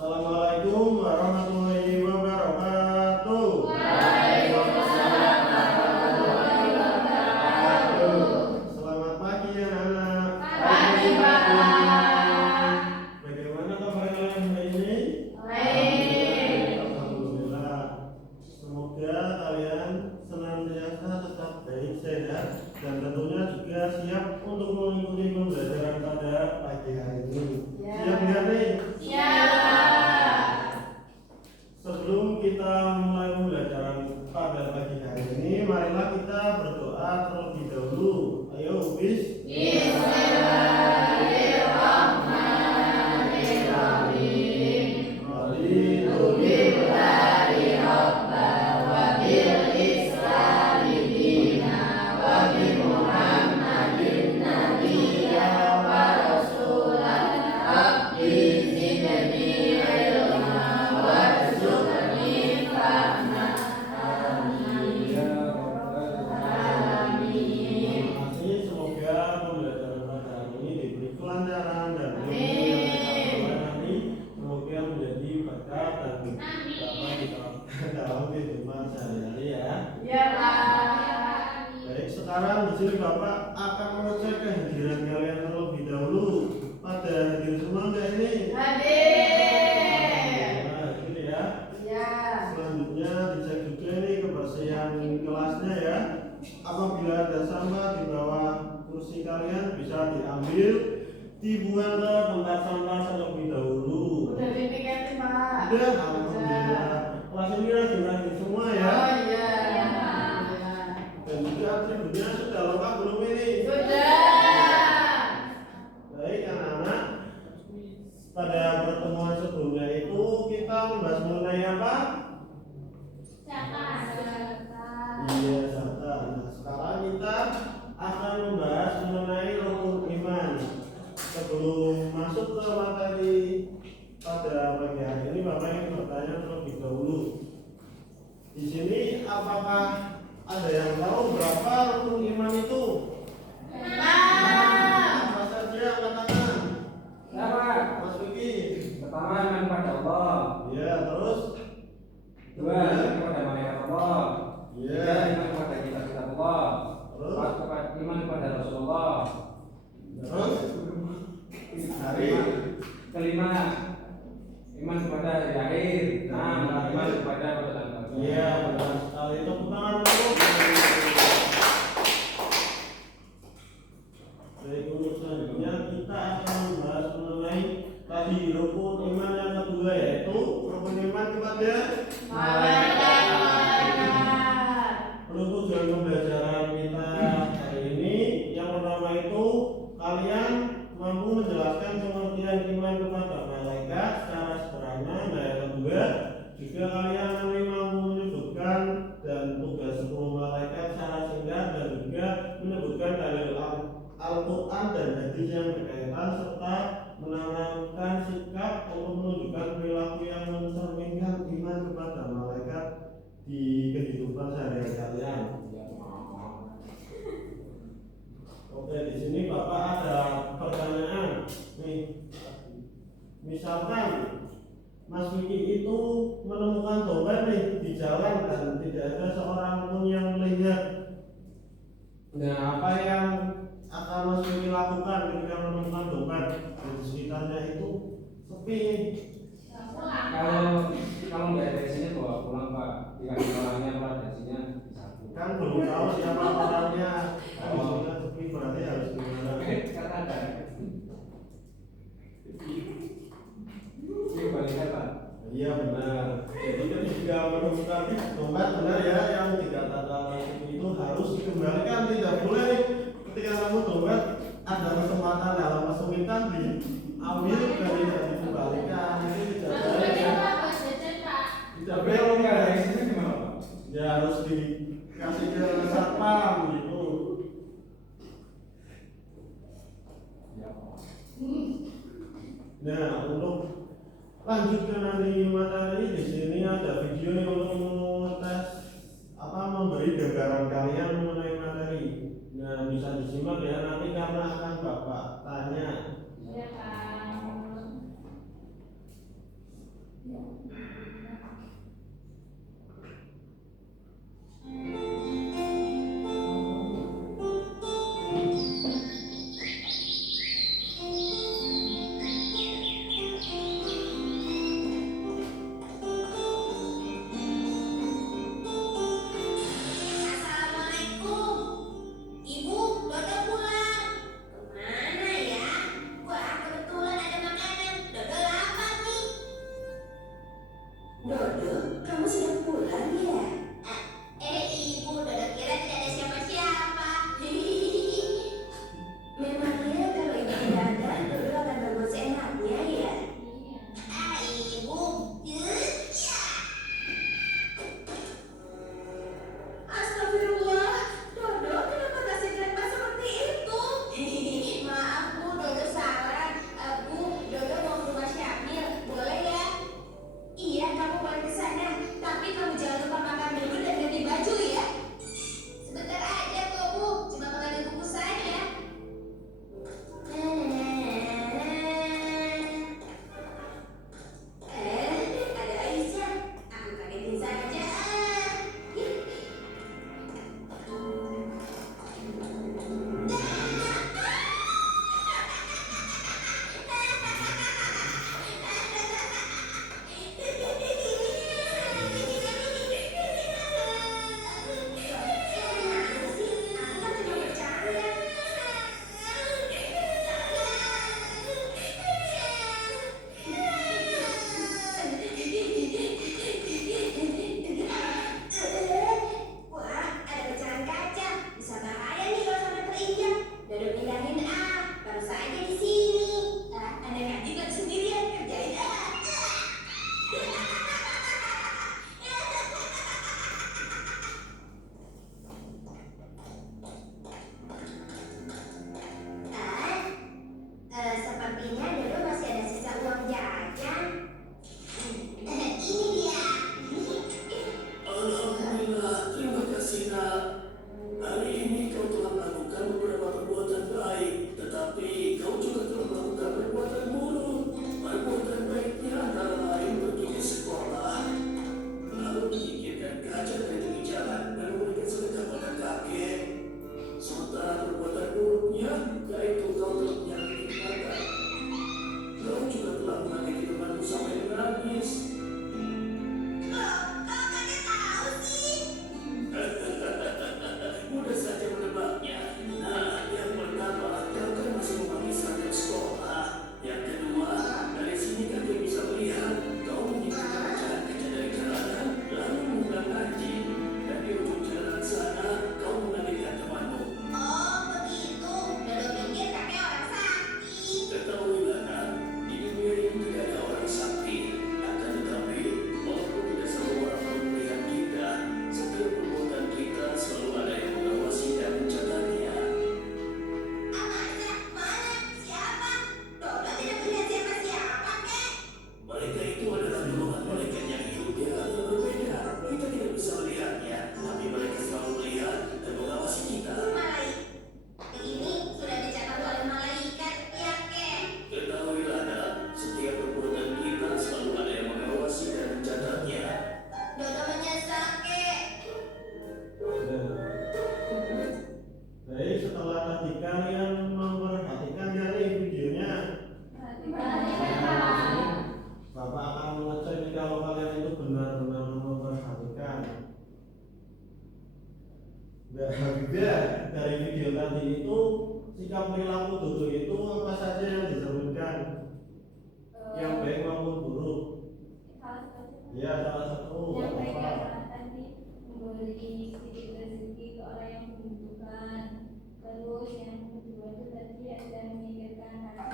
Assalamualaikum warahmatullahi wabarakatuh. Waalaikumsalam warahmatullahi wabarakatuh. Selamat pagi anak-anak. Pagi Pak. Bagaimana kabar kalian hari ini? Baik. Alhamdulillah. Semoga kalian senantiasa tetap baik, sehat, dan tentunya juga siap untuk mengikuti pembelajaran pada pagi hari ini. Siap nggak nih? Siap. Sebelum kita mulai pembelajaran pada pagi hari ini, marilah kita berdoa terlebih dahulu. Ayo, Bismillahirrahmanirrahim. Raditu billahi rabban wa bil islami dinan wa bi Muhammadin nabiyyan wa rasulan. Rabbi zidni ilma warzuqni fahma. Amin. Amin. Terima kasih. Semoga pembelajaran pada hari ini diberi kelancaran dan nanti semoga menjadi berkat dan dapat kita dalam kehidupan sehari-hari ya. Ya Pak. Baik, sekarang di sini Bapak akan mengecek kehadiran kalian terlebih dahulu. Pada hadir semua enggak ini? Hadir. Nah, gitu ya. Ya. Selanjutnya dicek juga nih kebersihan kelasnya ya. Apabila ada sampah di bawah kursi kalian bisa diambil, dibuang ke tempat sampah terlebih dahulu. Udah dipikirkan Pak. Udah, alhamdulillah. Kelas ini rajin-rajin semua ya. Oh iya. Dan juga atributnya sudah lengkap belum ini? Sudah. Baik anak-anak. Pada pertemuan sebelumnya itu kita membahas mengenai apa? Iya, Sata. Nah, sekarang kita akan membahas mengenai rukun iman. Sebelum masuk ke materi pada pagi hari ini, Bapak ingin bertanya terlebih dahulu. Di sini apakah ada yang tahu berapa rukun iman itu? Apa saja katakan? Mas Vicky. Pertama, iman kepada Allah. Ya, terus? Dua, iman kepada malaikat Allah. Ya. Tiga, iman kepada kitab-kitab Allah. Terus? Empat, iman kepada Rasulullah. Terus? Hari. Kelima, iman kepada hari akhir. Enam, iman kepada kebenaran. Iya, benar sekali. Tepuk tangan dulu. Baik, untuk selanjutnya kita akan membahas mengenai tadi rukun iman yang kedua, yaitu rukun iman kepada Malaikat. untuk tujuan pembelajaran kita hari ini. Yang pertama itu kalian mampu menjelaskan pengertian iman kepada malaikat secara sederhana. Nah, yang kedua juga kalian nanti mampu menyebutkan dan tugas 10 malaikat secara singkat dan juga menyebutkan dalil Al-Quran dan hadis yang berkaitan serta menanamkan sikap untuk menunjukkan perilaku yang mencerminkan iman kepada malaikat di kehidupan sehari-hari kalian. Oke, di sini Bapak ada pertanyaan. Nih, misalkan Mas Vicky itu menemukan dompet nih di jalan dan tidak ada seorang pun yang melihat. Nah, apa yang akan Mas Vicky lakukan ketika menemukan dompet dan di sekitarnya itu sepi? Kalau nggak ada isinya bawa pulang Pak. Dikasih orangnya Pak, ada isinya disapu. Kan belum tahu siapa orangnya. Kalau sudah sepi berarti harus gimana? Kata ada. Ini balikan Pak. Iya benar. Jadi ketika menemukan dompet benar ya yang tidak tata itu harus dikembalikan, tidak boleh nih ketika kamu dompet ada kesempatan dalam kesulitan diambil dan tidak dikembalikan, ini tidak boleh ya. Tidak boleh Kalau nggak ada ya. isinya gimana Pak? Ya harus dikasih ke satpam gitu. Ya Pak. Nah, untuk lanjut ke nanti materi di sini ada video nih untuk mengetes memberi gambaran kalian mengenai materi. Nah, bisa disimak ya nanti karena akan Bapak tanya. Iya Pak. Sepertinya Dodo masih ada sisa uang jajan. Ini dia. Alhamdulillah, terima kasih nak. Hari ini kau telah melakukan beberapa perbuatan baik, tetapi kau juga telah melakukan perbuatan buruk. Perbuatan baiknya antara lain pergi ke sekolah, lalu menyingkirkan kaca dari tepi jalan dan memberikan sedekah pada kakek. Sementara perbuatan buruknya, yaitu kau telah menyakiti mata. Kau juga telah menyakiti temanmu sampai menangis. Kau mana tahu sih? Mudah saja menebaknya. Nah, yang pertama, kau kan masih memakai seragam sekolah. Yang kedua, dari sini kakek bisa melihat kau menyingkirkan kaca dari jalanan, lalu mengulang ngaji. Dan di ujung jalan sana, kau mengagetkan temanmu. Oh, begitu. Dodo pikir kakek orang sakti. Ketahuilah nak, di dunia ini tidak ada orang sakti. Akan tetapi, walaupun tidak semua orang mau melihat kita, setiap perbuatan kita selalu ada yang mengawasi dan mencatatnya. Masa? Mana? Siapa? Dodo tidak melihat siapa-siapa, kek. Mereka itu adalah golongan malaikat yang hidup di alam yang berbeda. Kita tidak bisa melihatnya, tapi mereka selalu melihat dan mengawasi kita. Malaikat ini sudah dicatat oleh malaikat, ya, kek. Ketahuilah nak, setiap perbuatan kita selalu ada yang mengawasi dan mencatatnya. Dodo menyesal, kek. Baik, setelah tadi kalian memperhatikan dari videonya, Bapak akan mengecek kalau kalian itu benar-benar memperhatikan. Juga dari video tadi itu sikap perilaku Dodo itu apa saja yang disebutkan, yang baik maupun buruk. Ya, salah satu Yang baik apa? adalah tadi memberi sedikit rezeki ke orang yang membutuhkan. Terus yang kedua itu tadi ada memikirkan harta.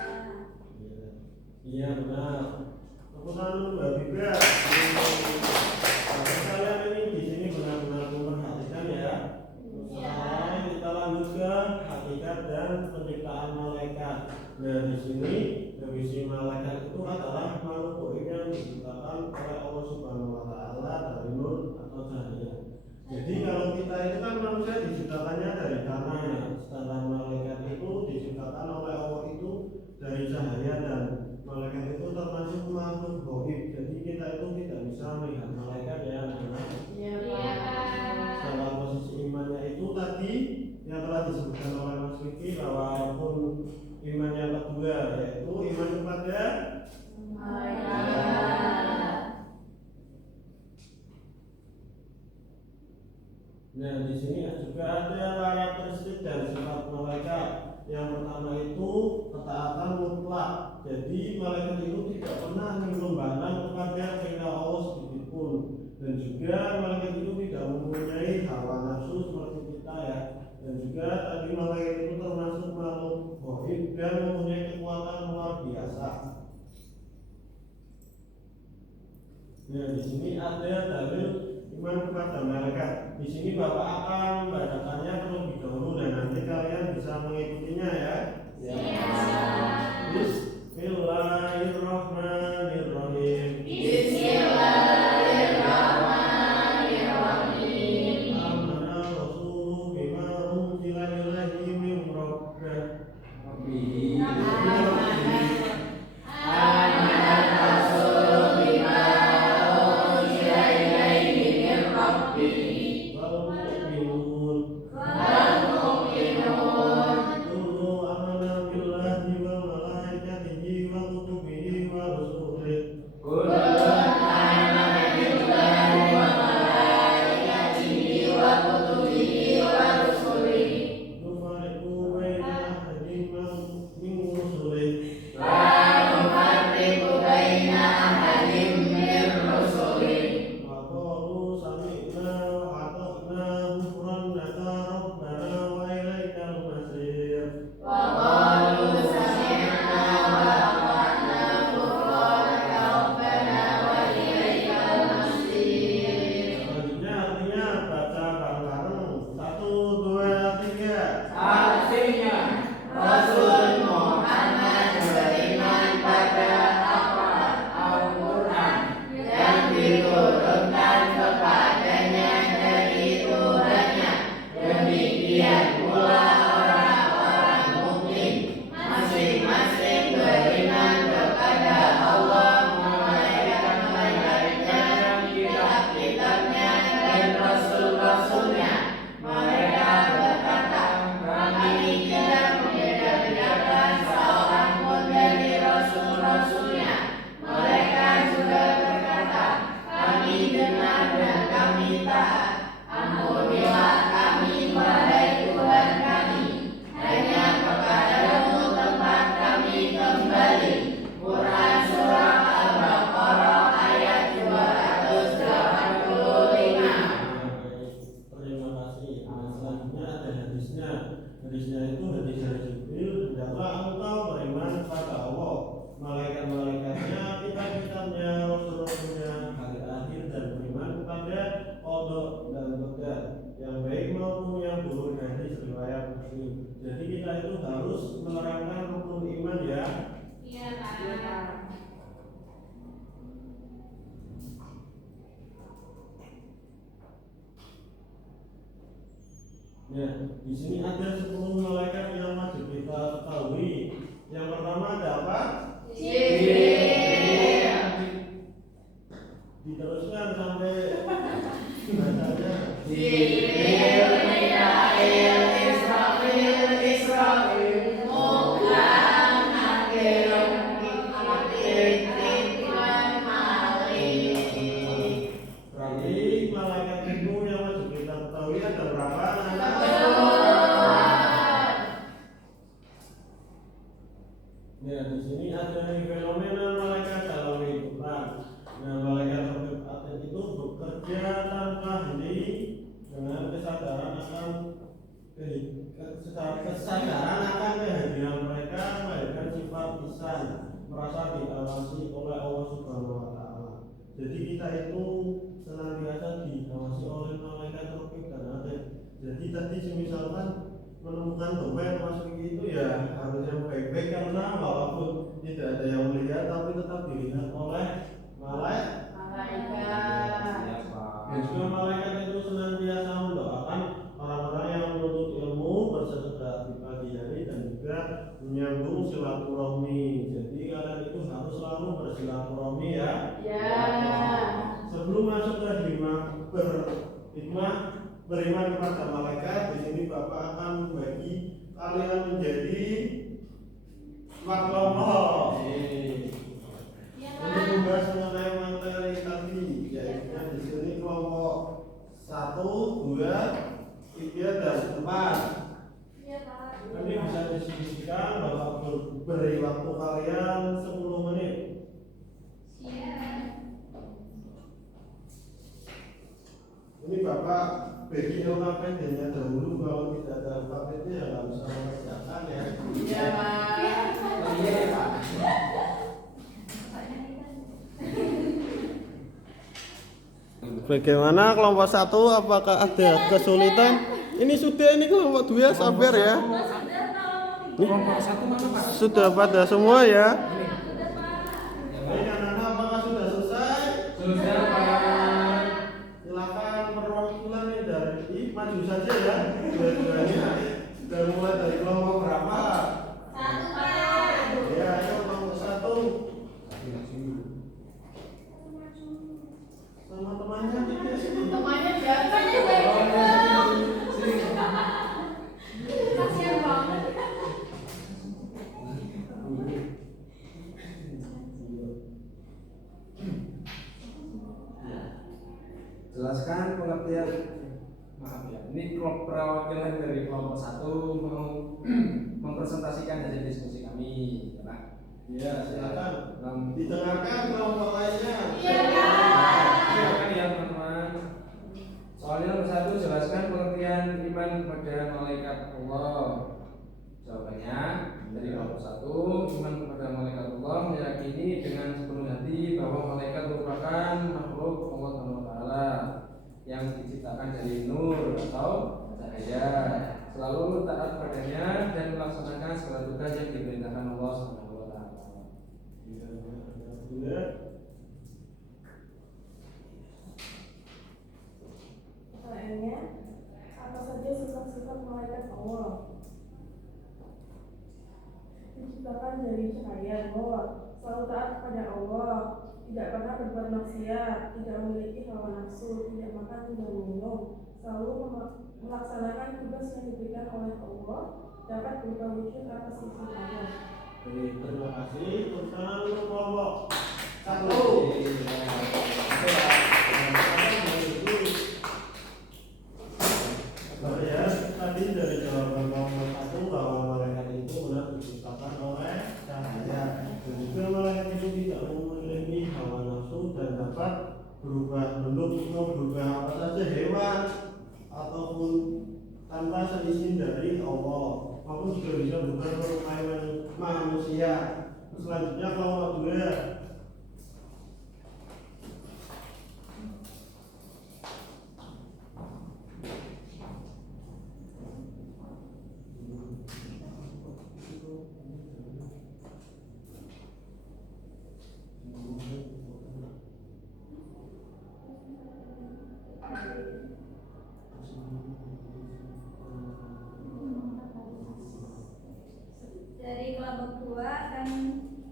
Iya benar. Kemudian Mbak Bibra, kalau kalian ini di sini benar-benar memperhatikan ya. Sekarang kita lanjutkan hakikat dan penciptaan malaikat. Nah di sini definisi malaikat itu adalah makhluk gaib yang diciptakan oleh Allah Subhanahu Wa Taala dari nur atau cahaya. Jadi kalau kita itu kan manusia diciptakannya dari tanah ya, sedangkan malaikat itu diciptakan oleh Allah itu dari cahaya, dan malaikat itu termasuk makhluk gaib. Jadi kita itu tidak bisa melihat malaikat ya. Iya. Dalam posisi imannya itu tadi yang telah disebutkan oleh Mas Vicky, bahwa pun iman yang kedua yaitu iman kepada Nah di sini juga ada karakteristik dan sifat malaikat. Yang pertama itu ketaatan mutlak. Jadi malaikat itu tidak pernah menyembahkan kepada perintah Allah sedikit pun. Dan juga malaikat itu tidak mempunyai hawa nafsu seperti kita ya. Dan juga tadi malaikat itu termasuk makhluk gaib dan mempunyai kekuatan luar biasa. Nah di sini ada dalil iman kepada malaikat. Di sini Bapak akan membacakannya terlebih dahulu dan nanti kalian bisa mengikutinya ya. Bismillahirrahmanirrahim. Amana rasulu bima unzila ilaihi min rabbih. Wal mu'minun kullu amana billahi wal Ya, di sini ada 10 malaikat yang wajib kita ketahui. Yang pertama ada apa? Diteruskan sampai bacanya. Berarti malaikat itu yang wajib kita ketahui ada berapa? Ya, di sini ada fenomena malaikat dalam kehidupan. Nah, malaikat terdekat itu bekerja tanpa henti dengan kesadaran akan kehadiran mereka, melahirkan sifat lisan, merasa diawasi oleh Allah Subhanahu wa taala. Jadi kita itu senantiasa diawasi oleh malaikat raqib dan atid. Jadi tadi misalkan menemukan dompet masuk itu ya harus yang baik-baik, karena walaupun tidak ada yang melihat tapi tetap dilihat oleh malaikat. Dan juga malaikat itu senantiasa mendoakan orang-orang yang menuntut ilmu, bersedekah di pagi hari, dan juga menyambung silaturahmi. Jadi kalian itu harus selalu bersilaturahmi ya. Sebelum masuk ke beriman kepada malaikat, di sini Bapak akan membagi kalian menjadi 4 kelompok. Untuk membahas mengenai materi tadi, yaitu di sini kelompok 1, 2, 3, dan 4. Nanti bisa diskusikan, Bapak beri waktu kalian 10 menit. Ini Bapak bagi LKPD-nya dahulu, kalau tidak ada LKPD ya nggak bisa mengerjakan ya. Bagaimana kelompok 1? Apakah ada kesulitan? Ini kelompok 2 sabar ya. Kelompok 1 mana Pak? Sudah pada semua ya. Ini anak-anak apakah sudah selesai? Sudah Pak. Silakan perwakilan nih dari maju saja ya. Dua-duanya. Sudah mulai dari kelompok berapa? 1 Pak. Ya, ayo kelompok 1. Sama temannya gitu sini. Temannya berapa nih? Kasihan banget. Jelaskan pengertian. Maaf ya, ini perwakilan dari kelompok 1 mau mempresentasikan hasil diskusi kami, ya Pak. Ya, silakan. Didengarkan kelompok lainnya. Silakan ya teman-teman. Soalnya nomor 1, jelaskan pengertian iman kepada malaikat Allah. Jawabannya dari kelompok 1, iman kepada malaikat Allah meyakini dengan sepenuh hati bahwa malaikat merupakan makhluk Allah Taala yang diciptakan dari nur atau cahaya, selalu taat padanya dan melaksanakan segala tugas yang diperintahkan Allah Subhanahu wa taala. Pertanyaannya, apa saja sifat-sifat malaikat Allah? Diciptakan dari cahaya nur, selalu taat kepada Allah, tidak pernah berbuat maksiat, tidak memiliki hawa nafsu, tidak makan, tidak minum, selalu melaksanakan tugas yang diberikan oleh Allah, dapat berubah wujud atas izin Allah. Terima kasih. Sekarang kelompok 1. Ya, tadi dari jawaban kelompok 1 bahwa malaikat itu benar diciptakan oleh cahaya, dan juga malaikat itu tidak memiliki hawa nafsu dan dapat berubah bentuk, mau berubah apa saja, hewan ataupun tanpa seizin dari Allah, maupun juga bisa berubah menyerupai manusia. Selanjutnya kelompok 2.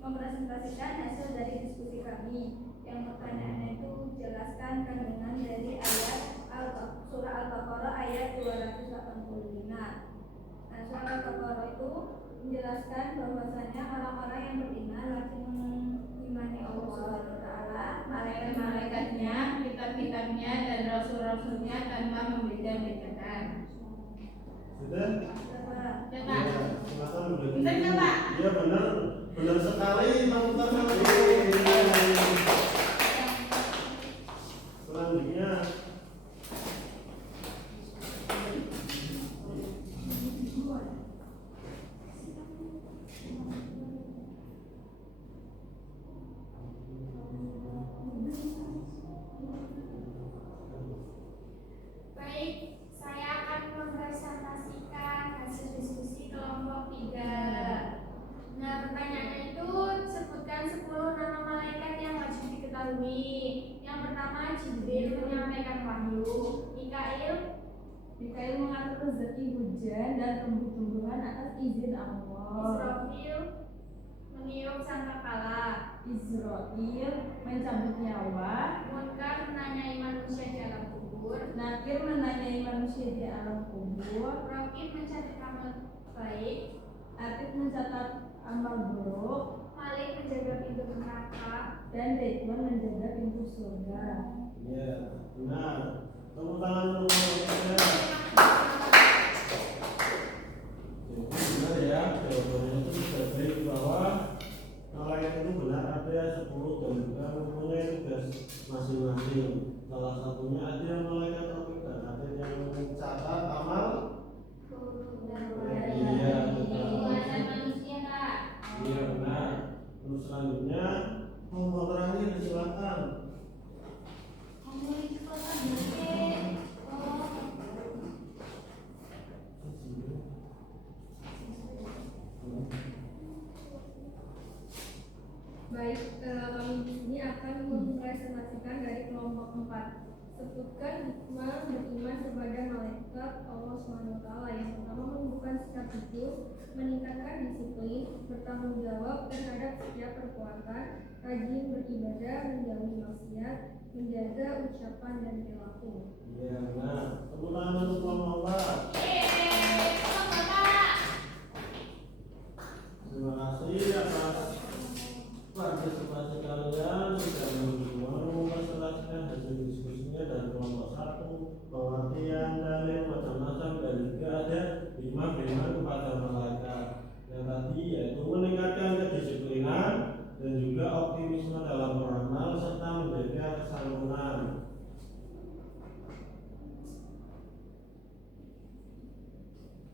mempresentasikan hasil dari diskusi kami. Yang pertanyaannya itu jelaskan kandungan dari ayat surah Al-Baqarah ayat 285. Nah, surah Al-Baqarah itu menjelaskan bahwasanya orang-orang yang beriman wajib mengimani Allah Subhanahu wa taala, malaikat-malaikatnya, kitab-kitabnya dan rasul-rasulnya tanpa membeda-bedakan. Sudah? Coba. Ya, silakan udah. Benar nggak, Pak? Iya benar, benar sekali Pak. Selanjutnya Baik, saya akan mempresentasikan hasil diskusi kelompok 3. Nah, pertanyaannya itu sebutkan 10 nama malaikat yang wajib diketahui. Yang pertama Jibril menyampaikan wahyu, Mikail mengatur rezeki hujan dan tumbuh-tumbuhan atas izin Allah. Israfil meniup sangkakala, Israil mencabut nyawa, Munkar menanyai manusia di alam kubur, Nakir menanyai manusia di alam kubur, Raqib mencatat amal baik, Atid mencatat amal buruk, Malik menjaga pintu neraka. dan Ridwan menjaga pintu surga. ya, benar. Tepuk tangan untuk mereka. Benar ya, jawabannya itu sudah baik bahwa malaikat itu benar ada 10 dan juga mempunyai tugas masing-masing. Salah satunya ada yang malaikat Raqib dan ada yang mencatat amal. Iya, benar. Buatan manusia, Kak. Iya benar. Terus selanjutnya kelompok terakhir silakan. Memiliki kota gede. Baik, kami di sini akan mempresentasikan dari kelompok 4. Sebutkan hikmah beriman kepada malaikat Allah SWT. Yang pertama, menumbuhkan sikap hidup, meningkatkan disiplin, bertanggung jawab terhadap setiap perbuatan, rajin beribadah, menjauhi maksiat, menjaga ucapan dan perilaku. Iya benar. Tepuk tangan untuk kelompok 4. Terima kasih atas partisipasi kalian sudah mempresentasikan hasil diskusinya dari kelompok 1, pengertian dalil macam-macam dan juga ada hikmah beriman kepada malaikat yang tadi yaitu meningkatkan kedisiplinan dan juga optimisme dalam beramal serta menjaga kesaluran.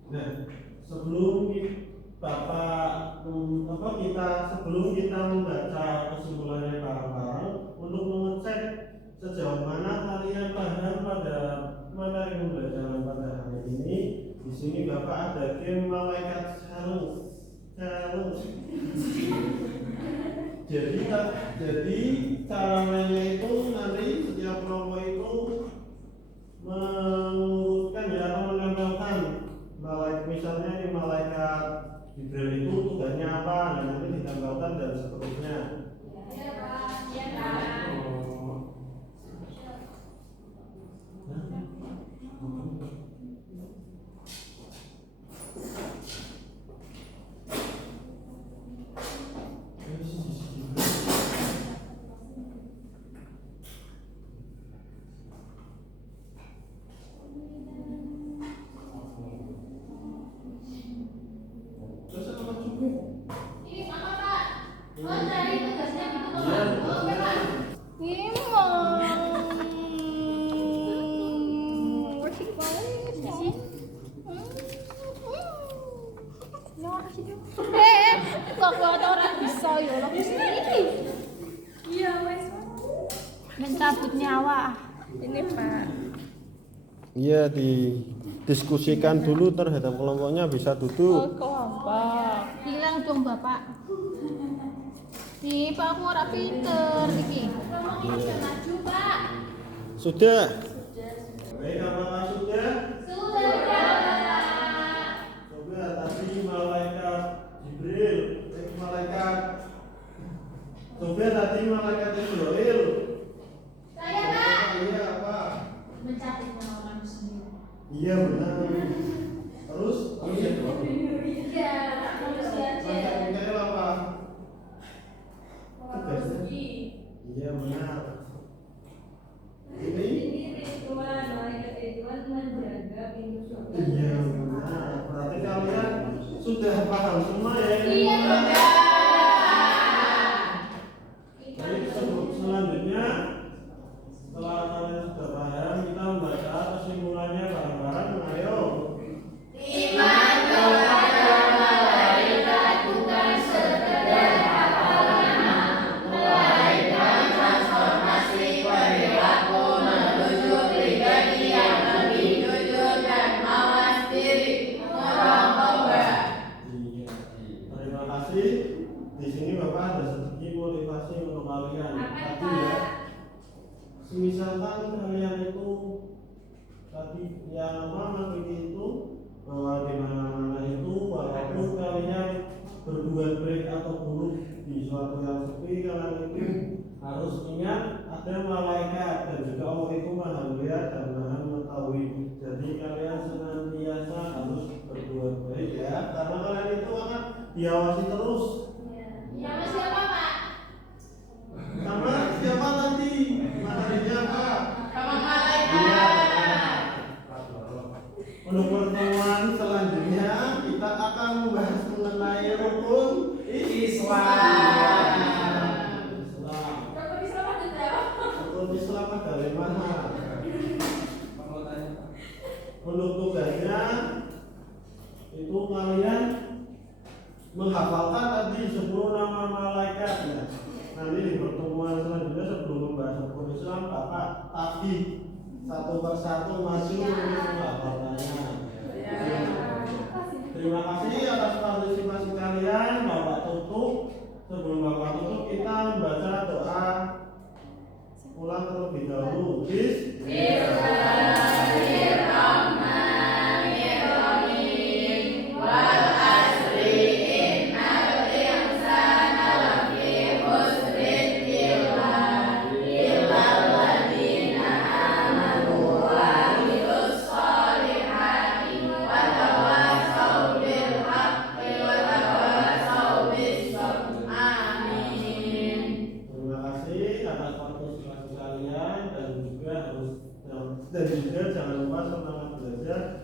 Nah, sebelum kita membaca kesimpulannya bareng-bareng untuk mengecek sejauh mana kalian paham pada materi pembelajaran pada hari ini. Di sini Bapak ada game malaikat challenge. Jadi cara mainnya itu nanti setiap kelompok itu mengurutkan ya atau menempelkan malaikat, misalnya ini malaikat Jibril itu tugasnya apa, dan nanti ditempelkan dan seterusnya. Ya, Pak. Ya, Pak. Ini apa, Pak? Oh, dari tugasnya itu, Pak. Oke, Pak. Mencabut nyawa. Ini Pak. Iya, didiskusikan dulu terhadap kelompoknya, bisa duduk. Kelompok. Hilang dong Bapak. Nih, Pak aku ora pinter iki. Ngomongnya sudah maju, Pak. Sudah. Baik, apakah sudah? Sudah, Pak. Coba tadi malaikat Jibril, malaikat Coba tadi malaikat Jibril. Saya Pak. Iya apa? Mencabut nyawa manusia. Iya benar. Terus ya dong. Iya, manusia aja. Malaikat Mikael apa? Mengatur rezeki. Iya benar. Ini? Ini Ridwan, malaikat Ridwan menjaga pintu surga. Iya benar. Berarti kalian sudah paham semua ya? Iya, Pak. Jadi selanjutnya setelah kalian sudah paham, kita membaca kesimpulannya bareng-bareng. Ayo. Iman kepada malaikat bukan sekedar hafalan, melainkan transformasi perilaku menuju pribadi yang lebih jujur dan mawas diri, muraqabah. Iya. Terima kasih. Di sini Bapak ada sedikit motivasi untuk kalian. Apa itu, Tadi ya, Pak? misalkan kalian itu tadi yang apa itu bahwa di mana-mana itu walaupun kalian berbuat baik atau buruk di suatu yang sepi, kalian itu harus ingat ada malaikat dan juga Allah itu maha melihat dan maha mengetahui. Jadi kalian senantiasa harus berbuat baik ya, karena kalian itu akan diawasi terus. Nama siapa, Pak? Sama siapa tadi? Materinya apa? Sama Iya. malaikat. Untuk pertemuan selanjutnya kita akan membahas mengenai rukun Islam. Rukun Islam ada berapa? Rukun Islam dari mana? Mau tanya Pak? Untuk tugasnya itu kalian menghafalkan tadi 10 nama malaikatnya. Nanti di pertemuan selanjutnya sebelum membahas rukun Islam, Bapak tadi satu persatu maju untuk menghafalkannya. Terima kasih atas partisipasi kalian. Bapak tutup. Sebelum Bapak tutup, kita membaca doa ulang terlebih dahulu. Bismillahirrahmanirrahim. Wal asri innal insana lafi khusrin illa alladziina aamanu wa 'amilus sholihati wa tawassaw bil haqqi wa tawassaw bis sabr. Amin. Terima kasih atas partisipasi kalian dan juga jangan lupa semangat belajar.